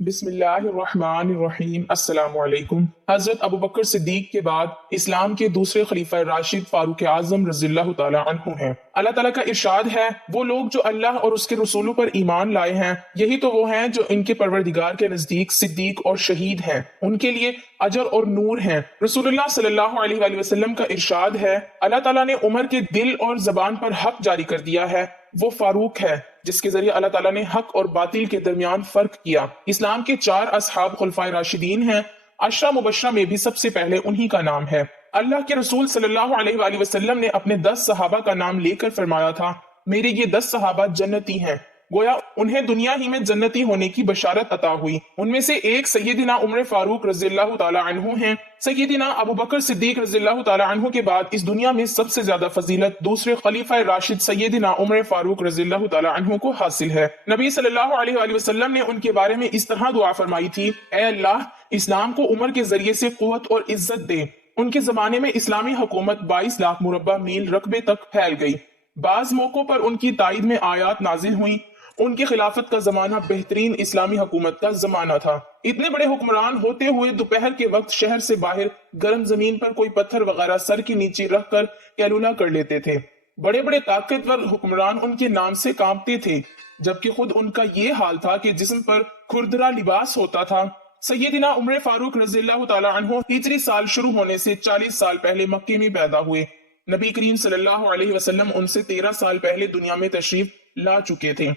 بسم اللہ الرحمن الرحیم السلام علیکم۔ حضرت ابو بکر صدیق کے بعد اسلام کے دوسرے خلیفہ راشد فاروق اعظم رضی اللہ تعالی عنہ ہیں۔ اللہ تعالیٰ کا ارشاد ہے، وہ لوگ جو اللہ اور اس کے رسولوں پر ایمان لائے ہیں، یہی تو وہ ہیں جو ان کے پروردگار کے نزدیک صدیق اور شہید ہیں، ان کے لیے اجر اور نور ہیں۔ رسول اللہ صلی اللہ علیہ وآلہ وسلم کا ارشاد ہے، اللہ تعالیٰ نے عمر کے دل اور زبان پر حق جاری کر دیا ہے، وہ فاروق ہے جس کے ذریعے اللہ تعالیٰ نے حق اور باطل کے درمیان فرق کیا۔ اسلام کے 4 اصحاب خلفائے راشدین ہیں، 10 مبشرہ میں بھی سب سے پہلے انہی کا نام ہے۔ اللہ کے رسول صلی اللہ علیہ وآلہ وسلم نے اپنے 10 صحابہ کا نام لے کر فرمایا تھا، میرے یہ 10 صحابہ جنتی ہیں، گویا انہیں دنیا ہی میں جنتی ہونے کی بشارت عطا ہوئی۔ ان میں سے ایک سیدنا عمر فاروق رضی اللہ تعالی عنہ ہیں۔ سیدنا ابو بکر صدیق رضی اللہ تعالی عنہ کے بعد اس دنیا میں سب سے زیادہ فضیلت دوسرے خلیفہ راشد سیدنا عمر فاروق رضی اللہ تعالی عنہ کو حاصل ہے۔ نبی صلی اللہ علیہ وآلہ وسلم نے ان کے بارے میں اس طرح دعا فرمائی تھی، اے اللہ اسلام کو عمر کے ذریعے سے قوت اور عزت دے۔ ان کے زمانے میں اسلامی حکومت 22 لاکھ مربع میل رقبے تک پھیل گئی۔ بعض موقعوں پر ان کی تائید میں آیات نازل ہوئیں۔ ان کی خلافت کا زمانہ بہترین اسلامی حکومت کا زمانہ تھا۔ اتنے بڑے حکمران ہوتے ہوئے دوپہر کے وقت شہر سے باہر گرم زمین پر کوئی پتھر وغیرہ سر کے نیچے رکھ کر کیلولا کر لیتے تھے۔ بڑے بڑے طاقتور حکمران ان کے نام سے کانپتے تھے، جبکہ خود ان کا یہ حال تھا کہ جسم پر کھردرا لباس ہوتا تھا۔ سیدنا عمر فاروق رضی اللہ تعالی عنہ ہجری سال شروع ہونے سے 40 سال پہلے مکے میں پیدا ہوئے۔ نبی کریم صلی اللہ علیہ وسلم ان سے 13 سال پہلے دنیا میں تشریف لا چکے تھے۔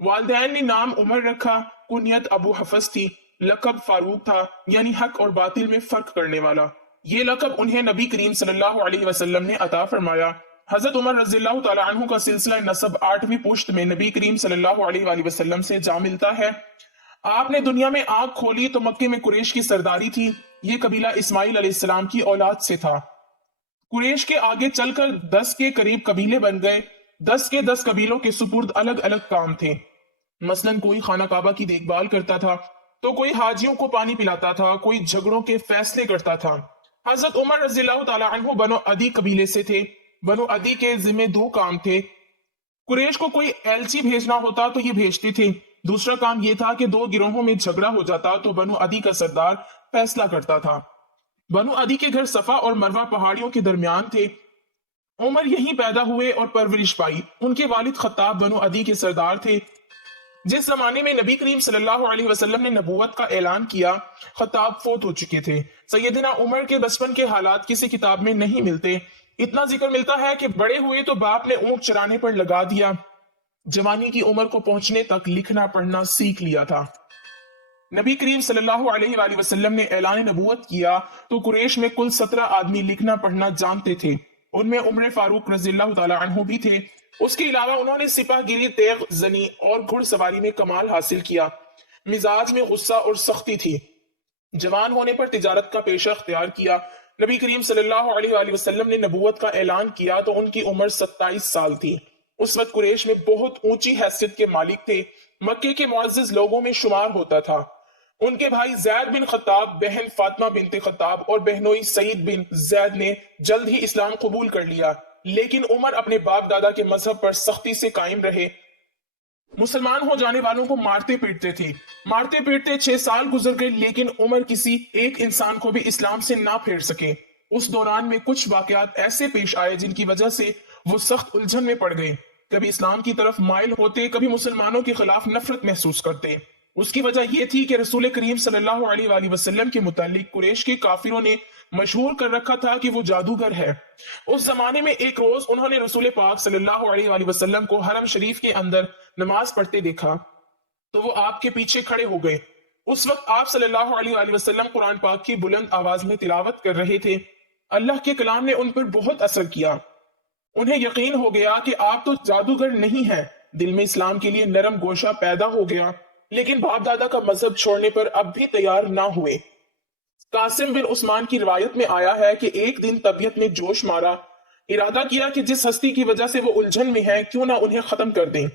والدین نے نام عمر رکھا، کنیت ابو حفص تھی، لقب فاروق تھا، یعنی حق اور باطل میں فرق کرنے والا۔ یہ لقب انہیں نبی کریم صلی اللہ علیہ وسلم نے عطا فرمایا۔ حضرت عمر رضی اللہ تعالی عنہ کا سلسلہ نسب 8ویں پشت میں نبی کریم صلی اللہ علیہ وآلہ وسلم سے جا ملتا ہے۔ آپ نے دنیا میں آنکھ کھولی تو مکے میں قریش کی سرداری تھی۔ یہ قبیلہ اسماعیل علیہ السلام کی اولاد سے تھا۔ قریش کے آگے چل کر 10 کے قریب قبیلے بن گئے۔ 10 کے 10 قبیلوں کے سپرد الگ الگ کام تھے۔ مثلاً کوئی خانہ کعبہ کی دیکھ بھال کرتا تھا تو کوئی حاجیوں کو پانی پلاتا تھا، کوئی جھگڑوں کے فیصلے کرتا تھا۔ حضرت عمر رضی اللہ تعالی عنہ بنو عدی قبیلے سے تھے۔ بنو عدی کے ذمہ 2 کام تھے۔ قریش کو کوئی ایلچی بھیجنا ہوتا تو یہ بھیجتے تھے۔ دوسرا کام یہ تھا کہ 2 گروہوں میں جھگڑا ہو جاتا تو بنو عدی کا سردار فیصلہ کرتا تھا۔ بنو عدی کے گھر صفا اور مروہ پہاڑیوں کے درمیان تھے۔ عمر یہیں پیدا ہوئے اور پرورش پائی۔ ان کے والد خطاب بنو عدی کے سردار تھے۔ جس زمانے میں نبی کریم صلی اللہ علیہ وسلم نے نبوت کا اعلان کیا، خطاب فوت ہو چکے تھے۔ سیدنا عمر کے بچپن کے حالات کسی کتاب میں نہیں ملتے۔ اتنا ذکر ملتا ہے کہ بڑے ہوئے تو باپ نے اونٹ چرانے پر لگا دیا۔ جوانی کی عمر کو پہنچنے تک لکھنا پڑھنا سیکھ لیا تھا۔ نبی کریم صلی اللہ علیہ وآلہ وسلم نے اعلان نبوت کیا تو قریش میں کل 17 آدمی لکھنا پڑھنا جانتے تھے۔ ان میں عمر فاروق رضی اللہ تعالی عنہ بھی تھے۔ اس کے علاوہ انہوں نے سپاہ گیری، تیغ زنی اور گھڑ سواری میں کمال حاصل کیا۔ مزاج میں غصہ اور سختی تھی۔ جوان ہونے پر تجارت کا پیشہ اختیار کیا۔ نبی کریم صلی اللہ علیہ وآلہ وسلم نے نبوت کا اعلان کیا تو ان کی عمر 27 سال تھی۔ اس وقت قریش میں بہت اونچی حیثیت کے مالک تھے، مکے کے معزز لوگوں میں شمار ہوتا تھا۔ ان کے بھائی زید بن خطاب، بہن فاطمہ بنت خطاب اور بہنوئی سعید بن زید نے جلد ہی اسلام قبول کر لیا، لیکن عمر اپنے باپ دادا کے مذہب پر سختی سے قائم رہے۔ مسلمان ہو جانے والوں کو مارتے پیٹتے تھے۔ مارتے پیٹتے 6 سال گزر گئے، لیکن عمر کسی ایک انسان کو بھی اسلام سے نہ پھیر سکے۔ اس دوران میں کچھ واقعات ایسے پیش آئے جن کی وجہ سے وہ سخت الجھن میں پڑ گئے۔ کبھی اسلام کی طرف مائل ہوتے، کبھی مسلمانوں کے خلاف نفرت محسوس کرتے۔ اس کی وجہ یہ تھی کہ رسول کریم صلی اللہ علیہ وآلہ وسلم کے متعلق قریش کے کافروں نے مشہور کر رکھا تھا کہ وہ جادوگر ہے۔ اس زمانے میں ایک روز انہوں نے رسول پاک صلی اللہ علیہ وآلہ وسلم کو حرم شریف کے اندر نماز پڑھتے دیکھا تو وہ آپ کے پیچھے کھڑے ہو گئے۔ اس وقت آپ صلی اللہ علیہ وآلہ وسلم قرآن پاک کی بلند آواز میں تلاوت کر رہے تھے۔ اللہ کے کلام نے ان پر بہت اثر کیا۔ انہیں یقین ہو گیا کہ آپ تو جادوگر نہیں ہیں۔ دل میں اسلام کے لیے نرم گوشہ پیدا ہو گیا، لیکن باپ دادا کا مذہب چھوڑنے پر اب بھی تیار نہ ہوئے۔ قاسم بن عثمان کی روایت میں آیا ہے کہ ایک دن طبیعت میں جوش مارا، ارادہ کیا کہ جس ہستی کی وجہ سے وہ الجھن میں ہیں کیوں نہ انہیں ختم کر دیں۔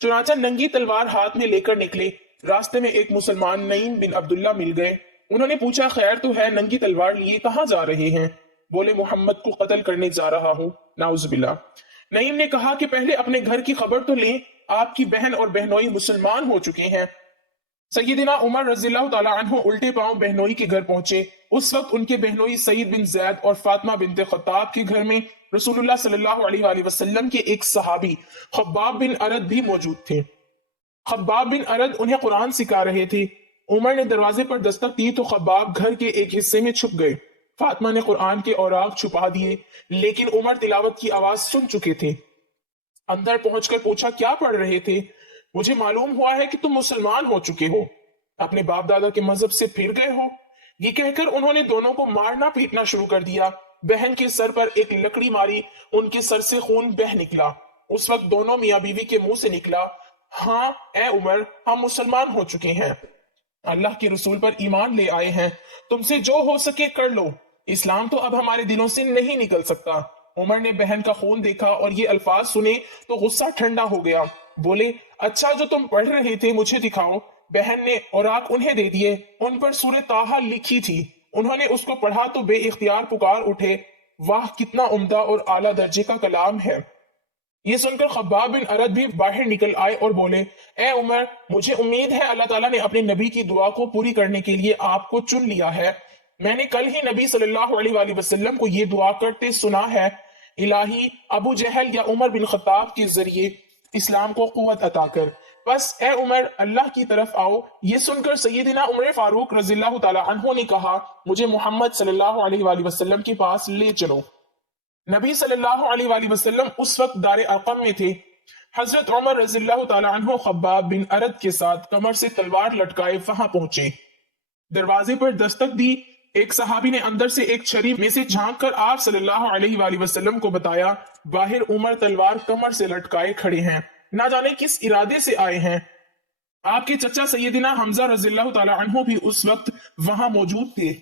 چنانچہ ننگی تلوار ہاتھ میں لے کر نکلے۔ راستے میں ایک مسلمان نعیم بن عبداللہ مل گئے۔ انہوں نے پوچھا، خیر تو ہے، ننگی تلوار لیے کہاں جا رہے ہیں؟ بولے، محمد کو قتل کرنے جا رہا ہوں۔ نعوذ باللہ۔ نعیم نے کہا کہ پہلے اپنے گھر کی خبر تو لیں، آپ کی بہن اور بہنوئی مسلمان ہو چکے ہیں۔ سیدنا عمر رضی اللہ تعالیٰ عنہ الٹے پاؤں بہنوئی کے گھر پہنچے۔ اس وقت ان کے بہنوئی سعید بن زید اور فاطمہ بنت خطاب کے گھر میں رسول اللہ صلی اللہ علیہ وآلہ وسلم کے ایک صحابی خباب بن ارد بھی موجود تھے۔ خباب بن ارد انہیں قرآن سکھا رہے تھے۔ عمر نے دروازے پر دستک دی تو خباب گھر کے ایک حصے میں چھپ گئے۔ فاطمہ نے قرآن کے اوراق چھپا دیے، لیکن عمر تلاوت کی آواز سن چکے تھے۔ اندر پہنچ کر پوچھا کیا پڑھ رہے تھے؟ مجھے معلوم ہوا ہے کہ تم مسلمان ہو چکے ہو، اپنے باپ دادا کے مذہب سے پھر گئے ہو۔ یہ کہہ کر انہوں نے دونوں کو مارنا پیٹنا شروع کر دیا۔ بہن کے سر پر ایک لکڑی ماری، ان کے سر سے خون بہہ نکلا۔ اس وقت دونوں میاں بیوی کے منہ سے نکلا، ہاں اے عمر، ہم مسلمان ہو چکے ہیں، اللہ کے رسول پر ایمان لے آئے ہیں، تم سے جو ہو سکے کر لو، اسلام تو اب ہمارے دلوں سے نہیں نکل سکتا۔ عمر نے بہن کا خون دیکھا اور یہ الفاظ سنے تو غصہ ٹھنڈا ہو گیا۔ بولے اچھا جو تم پڑھ رہے تھے مجھے دکھاؤ۔ بہن نے اوراق انہیں دے دیے، ان پر سورہ طٰہٰ لکھی تھی۔ انہوں نے اس کو پڑھا تو بے اختیار پکار اٹھے، واہ کتنا عمدہ اور اعلیٰ درجے کا کلام ہے۔ یہ سن کر خباب بن ارد بھی باہر نکل آئے اور بولے اے عمر، مجھے امید ہے اللہ تعالیٰ نے اپنے نبی کی دعا کو پوری کرنے کے لیے آپ کو چن لیا ہے۔ میں نے کل ہی نبی صلی اللہ علیہ وآلہ وسلم کو یہ دعا کرتے سنا ہے، الہی ابو جہل یا عمر بن خطاب کے ذریعے اسلام کو قوت عطا کر۔ بس اے عمر اللہ کی طرف آؤ۔ یہ سن کر سیدنا عمر فاروق رضی اللہ تعالیٰ عنہ نے کہا مجھے محمد صلی اللہ علیہ وآلہ وسلم کے پاس لے چلو۔ نبی صلی اللہ علیہ وآلہ وسلم اس وقت دار ارقم میں تھے۔ حضرت عمر رضی اللہ تعالیٰ عنہ خباب بن ارد کے ساتھ کمر سے تلوار لٹکائے وہاں پہنچے۔ دروازے پر دستک دی، ایک صحابی نے اندر سے ایک چھری میں سے جھانک کر آپ صلی اللہ علیہ وآلہ وسلم کو بتایا باہر عمر تلوار کمر سے لٹکائے کھڑے ہیں، نہ جانے کس ارادے سے آئے ہیں۔ آپ کے چچا سیدنا حمزہ رضی اللہ تعالیٰ عنہ بھی اس وقت وہاں موجود تھے۔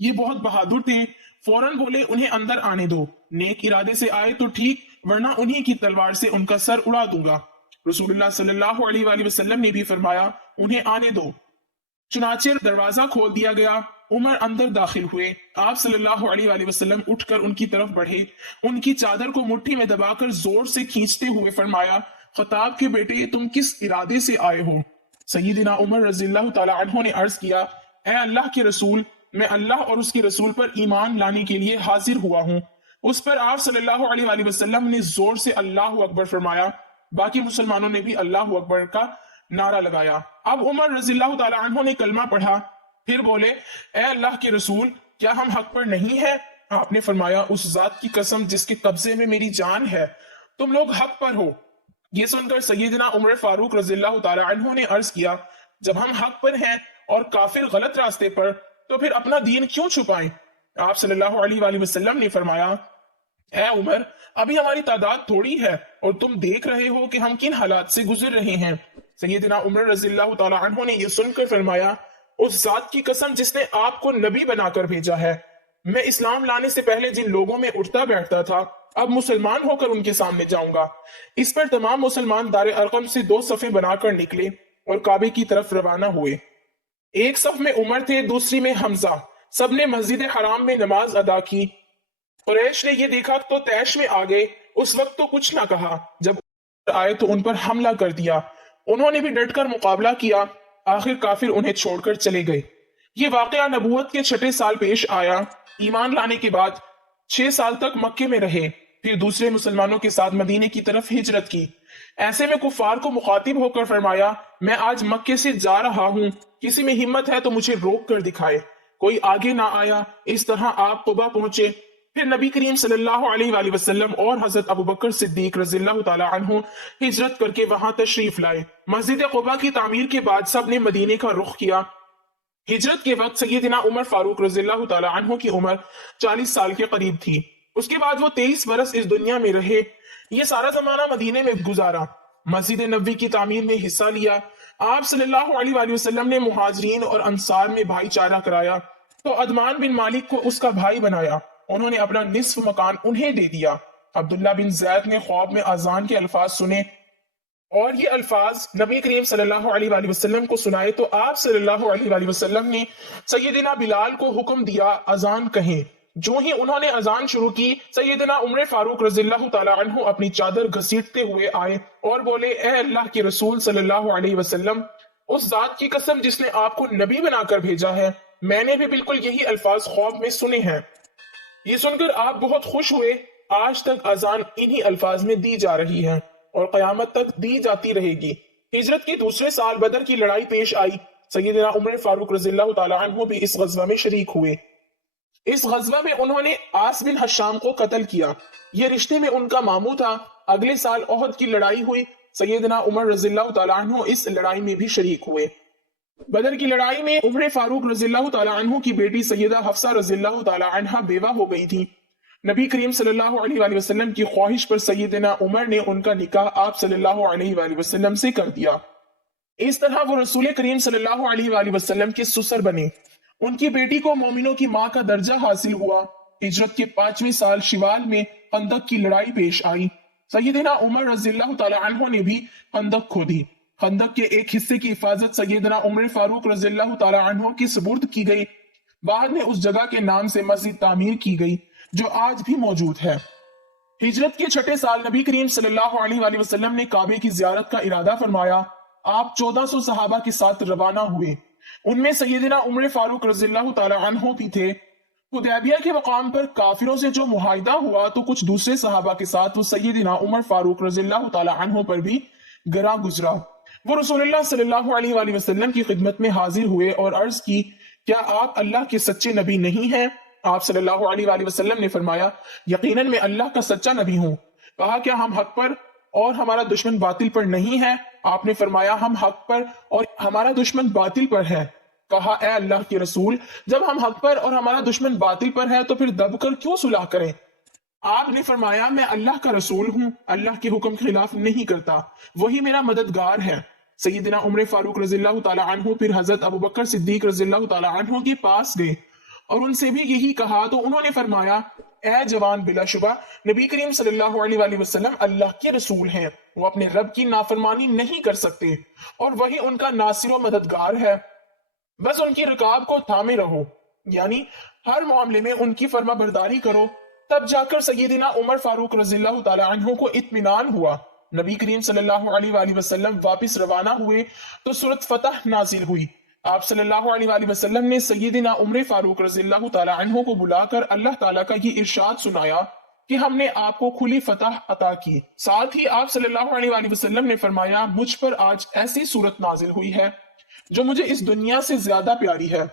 یہ بہت بہادر تھے، فوراً بولے انہیں اندر آنے دو، نیک ارادے سے آئے تو ٹھیک، ورنہ انہی کی تلوار سے ان کا سر اڑا دوں گا۔ رسول اللہ صلی اللہ علیہ وآلہ وسلم نے بھی فرمایا انہیں آنے دو۔ چنانچہ دروازہ کھول دیا گیا، عمر اندر داخل ہوئے۔ آپ صلی اللہ علیہ وآلہ وسلم اٹھ کر ان کی طرف بڑھے، ان کی چادر کو مٹھی میں دبا کر زور سے کھینچتے ہوئے فرمایا خطاب کے بیٹے تم کس ارادے سے آئے ہو؟ سیدنا عمر رضی اللہ تعالی عنہ نے عرض کیا اے اللہ کے رسول، میں اللہ اور اس کے رسول پر ایمان لانے کے لیے حاضر ہوا ہوں۔ اس پر آپ صلی اللہ علیہ وآلہ وسلم نے زور سے اللہ اکبر فرمایا، باقی مسلمانوں نے بھی اللہ اکبر کا نعرہ لگایا۔ اب عمر رضی اللہ تعالی عنہ نے کلمہ پڑھا، پھر بولے اے اللہ کے رسول، کیا ہم حق پر نہیں ہیں؟ آپ نے فرمایا اس ذات کی قسم جس کے قبضے میں میری جان ہے، تم لوگ حق پر ہو۔ یہ سن کر سیدنا عمر فاروق رضی اللہ تعالی عنہ نے عرض کیا جب ہم حق پر ہیں اور کافر غلط راستے پر تو پھر اپنا دین کیوں چھپائیں؟ آپ صلی اللہ علیہ وآلہ وسلم نے فرمایا اے عمر، ابھی ہماری تعداد تھوڑی ہے اور تم دیکھ رہے ہو کہ ہم کن حالات سے گزر رہے ہیں۔ سیدنا عمر رضی اللہ تعالی عنہ نے یہ سن کر فرمایا اس ذات کی قسم جس نے آپ کو نبی بنا کر بھیجا ہے، میں اسلام لانے سے پہلے جن لوگوں میں اٹھتا بیٹھتا تھا اب مسلمان ہو کر ان کے سامنے جاؤں گا۔ اس پر تمام مسلمان دار ارقم سے 2 صفیں بنا کر نکلے اور کعبے کی طرف روانہ ہوئے۔ ایک صف میں عمر تھے، دوسری میں حمزہ، سب نے مسجد حرام میں نماز ادا کی۔ قریش نے یہ دیکھا تو طیش میں آ گئے، اس وقت تو کچھ نہ کہا، جب آئے تو ان پر حملہ کر دیا، انہوں نے بھی ڈٹ کر مقابلہ کیا، آخر کافر انہیں چھوڑ کر چلے گئے۔ یہ واقعہ نبوت کے 6 سال پیش آیا۔ ایمان لانے کے بعد 6 سال تک مکے میں رہے، پھر دوسرے مسلمانوں کے ساتھ مدینے کی طرف ہجرت کی۔ ایسے میں کفار کو مخاطب ہو کر فرمایا میں آج مکے سے جا رہا ہوں، کسی میں ہمت ہے تو مجھے روک کر دکھائے۔ کوئی آگے نہ آیا، اس طرح آپ قبا پہنچے۔ پھر نبی کریم صلی اللہ علیہ وآلہ وسلم اور حضرت ابوبکر صدیق رضی اللہ تعالی عنہ ہجرت کر کے وہاں تشریف لائے۔ مسجد قبا کی تعمیر کے بعد سب نے مدینے کا رخ کیا۔ ہجرت کے وقت سیدنا عمر فاروق رضی اللہ تعالی عنہ کی عمر 40 سال کے قریب تھی۔ اس کے بعد وہ 23 برس اس دنیا میں رہے۔ یہ سارا زمانہ مدینے میں گزارا، مسجد نبوی کی تعمیر میں حصہ لیا۔ آپ صلی اللہ علیہ وآلہ وسلم نے مہاجرین اور انصار میں بھائی چارہ کرایا تو عدمان بن مالک کو اس کا بھائی بنایا، انہوں نے اپنا نصف مکان انہیں دے دیا۔ عبداللہ بن زید نے خواب میں اذان کے الفاظ سنے اور یہ الفاظ نبی کریم صلی اللہ علیہ وآلہ وسلم کو سنائے تو آپ صلی اللہ علیہ وآلہ وسلم نے سیدنا بلال کو حکم دیا اذان کہیں۔ جو ہی انہوں نے اذان شروع کی، سیدنا عمر فاروق رضی اللہ تعالی عنہ اپنی چادر گھسیٹتے ہوئے آئے اور بولے اے اللہ کے رسول صلی اللہ علیہ وسلم، اس ذات کی قسم جس نے آپ کو نبی بنا کر بھیجا ہے، میں نے بھی بالکل یہی الفاظ خواب میں سنے ہیں۔ یہ سن کر آپ بہت خوش ہوئے۔ آج تک اذان انہی الفاظ میں دی جا رہی ہے اور قیامت تک دی جاتی رہے گی۔ ہجرت کے دوسرے سال بدر کی لڑائی پیش آئی۔ سیدنا عمر فاروق رضی اللہ تعالی عنہ بھی اس غزوہ میں شریک ہوئے۔ اس غزوہ میں انہوں نے آس بن حشام کو قتل کیا۔ یہ رشتے میں ان کا ماموں تھا۔ اگلے سال احد کی لڑائی ہوئی۔ سیدنا عمر رضی اللہ تعالی عنہ اس لڑائی میں بھی شریک ہوئے۔ بدر کی لڑائی میں عمر فاروق رضی اللہ تعالی عنہ کی بیٹی سیدہ حفصہ رضی اللہ تعالی عنہ بیوہ ہو گئی تھی۔ نبی کریم صلی اللہ علیہ وآلہ وسلم کی خواہش پر سیدنا عمر نے ان کا نکاح آپ صلی اللہ علیہ وآلہ وسلم سے کر دیا۔ اس طرح وہ رسول کریم صلی اللہ علیہ وآلہ وسلم کے سسر بنے۔ ان کی بیٹی کو مومنوں کی ماں کا درجہ حاصل ہوا۔ ہجرت کے 5ویں سال شوال میں خندق کی لڑائی پیش آئی۔ سیدنا عمر رضی اللہ تعالی عنہ نے بھی خندق کھودی۔ خندق کے ایک حصے کی حفاظت سیدنا عمر فاروق رضی اللہ تعالی عنہ کی سپرد کی گئی۔ بعد میں اس جگہ کے نام سے مسجد تعمیر کی گئی جو آج بھی موجود ہے۔ ہجرت کے 6 سال نبی کریم صلی اللہ علیہ وآلہ وسلم نے کعبے کی زیارت کا ارادہ فرمایا۔ آپ 1400 صحابہ کے ساتھ روانہ ہوئے۔ ان میں سیدنا عمر فاروق رضی اللہ تعالی عنہ بھی تھے۔ حدیبیہ کے مقام پر کافروں سے جو معاہدہ ہوا تو کچھ دوسرے صحابہ کے ساتھ وہ سیدنا عمر فاروق رضی اللہ تعالی عنہ پر بھی گراں گزرا۔ وہ رسول اللہ صلی اللہ علیہ وآلہ وسلم کی خدمت میں حاضر ہوئے اور عرض کی، کیا آپ اللہ کے سچے نبی نہیں ہیں؟ آپ صلی اللہ علیہ وآلہ وسلم نے فرمایا، یقیناً میں اللہ کا سچا نبی ہوں۔ کہا، کیا ہم حق پر اور ہمارا دشمن باطل پر نہیں ہے؟ آپ نے فرمایا، ہم حق پر اور ہمارا دشمن باطل پر ہے۔ کہا، اے اللہ کے رسول، جب ہم حق پر اور ہمارا دشمن باطل پر ہے تو پھر دب کر کیوں صلح کریں؟ آپ نے فرمایا، میں اللہ کا رسول ہوں، اللہ کے حکم کے خلاف نہیں کرتا، وہی میرا مددگار ہے۔ سیدنا عمر فاروق رضی اللہ تعالی عنہ پھر حضرت ابوبکر صدیق رضی اللہ تعالی عنہ کے پاس گئے اور ان سے بھی یہی کہا تو انہوں نے فرمایا، اے جوان، بلا شبہ نبی کریم صلی اللہ علیہ وآلہ وسلم اللہ کے رسول ہیں، وہ اپنے رب کی نافرمانی نہیں کر سکتے اور وہی ان کا ناصر و مددگار ہے۔ بس ان کی رکاب کو تھامے رہو، یعنی ہر معاملے میں ان کی فرما برداری کرو۔ تب جا کر سیدنا عمر فاروق رضی اللہ تعالی عنہ کو اطمینان ہوا۔ نبی کریم صلی اللہ علیہ وآلہ وسلم واپس روانہ ہوئے تو سورۃ فتح نازل ہوئی۔ آپ صلی اللہ علیہ وآلہ وسلم نے سیدنا عمر فاروق رضی اللہ تعالی عنہ کو بلا کر اللہ تعالیٰ کا یہ ارشاد سنایا کہ ہم نے آپ کو کھلی فتح عطا کی۔ ساتھ ہی آپ صلی اللہ علیہ وآلہ وسلم نے فرمایا، مجھ پر آج ایسی صورت نازل ہوئی ہے جو مجھے اس دنیا سے زیادہ پیاری ہے۔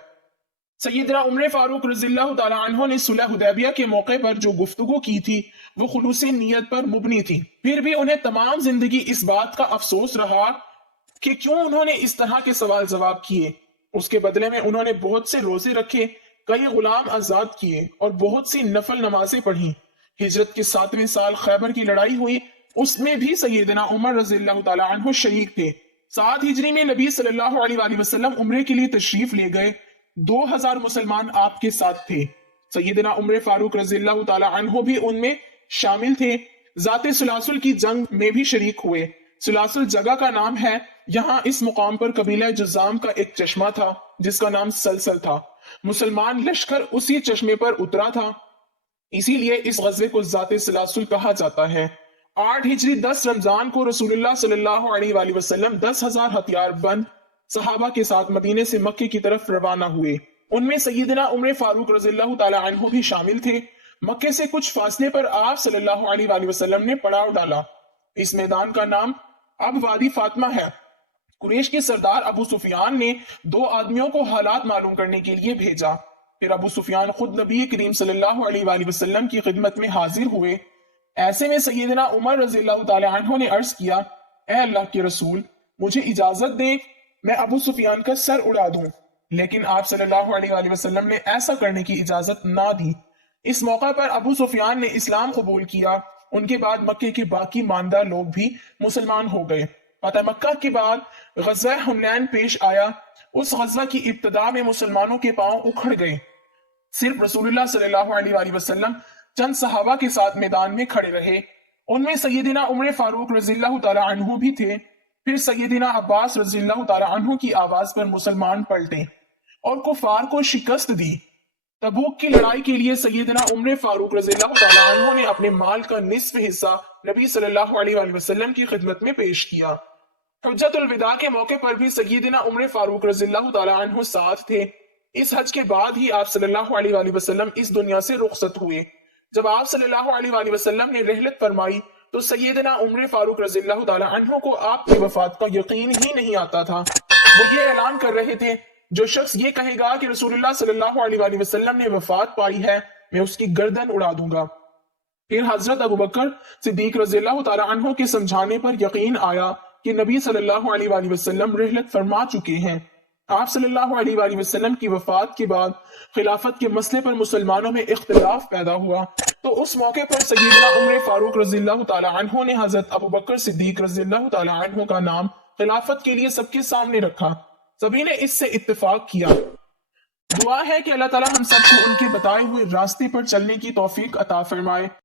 سیدنا عمر فاروق رضی اللہ تعالی عنہ نے صلح حدیبیہ کے موقع پر جو گفتگو کی تھی وہ خلوص نیت پر مبنی تھی۔ پھر بھی انہیں تمام زندگی اس بات کا افسوس رہا کہ کیوں انہوں نے اس طرح کے سوال جواب کیے۔ اس کے بدلے میں انہوں نے بہت سے روزے رکھے، کئی غلام آزاد کیے اور بہت سی نفل نمازیں پڑھی۔ ہجرت کے 7ویں سال خیبر کی لڑائی ہوئی، اس میں بھی سیدنا عمر رضی اللہ تعالی عنہ شریک تھے۔ 7 ہجری میں نبی صلی اللہ علیہ وآلہ وسلم عمرے کے لیے تشریف لے گئے۔ 2000 مسلمان آپ کے ساتھ تھے۔ سیدنا عمر فاروق رضی اللہ تعالی عنہ بھی ان میں شامل تھے۔ ذات سلاسل کی جنگ میں بھی شریک ہوئے۔ سلاسل جگہ کا نام ہے۔ یہاں اس مقام پر قبیلہ جزام کا ایک چشمہ تھا جس کا نام سلسل تھا۔ مسلمان لشکر اسی چشمے پر اترا تھا، اسی لیے اس غزوے کو ذات سلاسل کہا جاتا ہے۔ 8 ہجری 10 رمضان کو رسول اللہ صلی اللہ علیہ وآلہ وسلم 10,000 ہتھیار بند صحابہ کے ساتھ مدینے سے مکے کی طرف روانہ ہوئے۔ ان میں سیدنا عمر فاروق رضی اللہ تعالی عنہ بھی شامل تھے۔ مکے سے کچھ فاصلے پر آپ صلی اللہ علیہ وآلہ وسلم نے پڑاؤ ڈالا۔ اس میدان کا نام اب وادی فاطمہ ہے۔ قریش کے سردار ابو سفیان نے 2 آدمیوں کو حالات معلوم کرنے کے لیے بھیجا۔ پھر ابو سفیان خود نبی کریم صلی اللہ علیہ وآلہ وسلم کی خدمت میں حاضر ہوئے۔ ایسے میں سیدنا عمر رضی اللہ تعالی عنہ نے عرض کیا، اے اللہ کے رسول، مجھے اجازت دیں میں ابو سفیان کا سر اڑا دوں، لیکن آپ صلی اللہ علیہ وآلہ وسلم نے ایسا کرنے کی اجازت نہ دی۔ اس موقع پر ابو سفیان نے اسلام قبول کیا۔ ان کے بعد مکے کے باقی ماندہ لوگ بھی مسلمان ہو گئے۔ فتح مکہ کے بعد غزوہ حنین پیش آیا۔ اس غزوہ کی ابتدا میں مسلمانوں کے پاؤں اکھڑ گئے۔ صرف رسول اللہ صلی اللہ علیہ وآلہ وسلم چند صحابہ کے ساتھ میدان میں کھڑے رہے۔ ان میں سیدنا عمر فاروق رضی اللہ تعالی عنہ بھی تھے۔ پھر سیدنا عباس رضی اللہ تعالی عنہ کی آواز پر مسلمان پلٹے اور کفار کو شکست دی۔ تبوک کی لڑائی کے لیے سیدنا عمر فاروق رضی اللہ تعالی عنہ نے اپنے مال کا نصف حصہ نبی صلی اللہ علیہ وآلہ وسلم کی خدمت میں پیش کیا۔ حجت الوداع کے موقع پر بھی سیدنا عمر فاروق رضی اللہ تعالی عنہ ساتھ تھے۔ اس حج کے بعد ہی آپ صلی اللہ علیہ وآلہ وسلم اس دنیا سے رخصت ہوئے۔ جب آپ صلی اللہ علیہ وآلہ وسلم نے رحلت فرمائی تو سیدنا عمر فاروق رضی اللہ تعالی عنہ کو آپ کی وفات کا یقین ہی نہیں آتا تھا۔ وہ یہ اعلان کر رہے تھے، جو شخص یہ کہے گا کہ رسول اللہ صلی اللہ علیہ وآلہ وسلم نے وفات پائی ہے، میں اس کی گردن اڑا دوں گا۔ پھر حضرت ابوبکر صدیق رضی اللہ تعالی عنہ کے سمجھانے پر یقین آیا کہ نبی صلی اللہ علیہ وآلہ وسلم رحلت فرما چکے ہیں۔ آپ صلی اللہ علیہ وآلہ وسلم کی وفات کے بعد خلافت کے مسئلے پر مسلمانوں میں اختلاف پیدا ہوا، تو اس موقع پر سیدنا عمر فاروق رضی اللہ تعالی عنہ نے حضرت ابوبکر صدیق رضی اللہ تعالی عنہ کا نام خلافت کے لیے سب کے سامنے رکھا۔ سبھی نے اس سے اتفاق کیا۔ دعا ہے کہ اللہ تعالی ہم سب کو ان کے بتائے ہوئے راستے پر چلنے کی توفیق عطا فرمائے۔